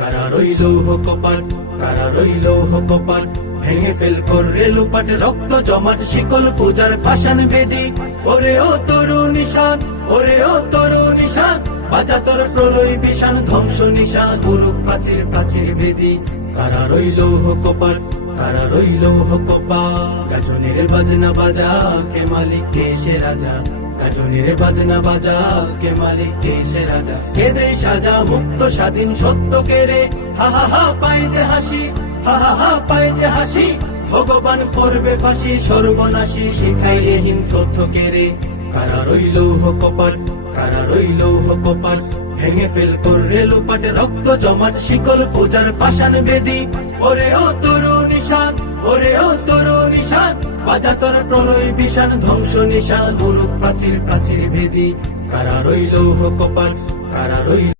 কারা রইল কপাট, কারা রইল কপাট, ভেঙে ফেল করে লুপাট, রক্ত জমাট শিকল পূজার পাষাণ বেদি। ওরে ও তরু নিশান, ওরে ও তরু নিশান, বাজা তোর প্রলয় বিষাণ ধ্বংস নিশান, গুরু প্রাচীর প্রাচীর বেদি। কারা রইল কপাট, কারা রইল কপাট, গাজনের বাজনা বাজা, কে মালিক কে সে রাজা। গাজনের বাজনা বাজা, কে মালিক কে সে রাজা। কে দেয় সাজা মুক্ত স্বাধীন সত্য কেড়ে, হা হা হা পায় যে হাসি, হা হা হা পায় যে হাসি। ভগবান করবে ফাঁসি সর্বনাশী, শিখাই এহীন তথ্য কেড়ে। কারা রইল কপাট, কারা রইল কপাট, ভেঙে ফেল করে লুপাট, রক্ত জমাট শিকল পূজার পাষাণ বেদি। ওরে ও তরু নিশান, ওরে ও তরু নিশান, বাজা তোর প্রলয় বিষাণ ধ্বংস নিশান, গুরু প্রাচীর প্রাচীর ভেদি। কারা রইল কপাট, কারা রইল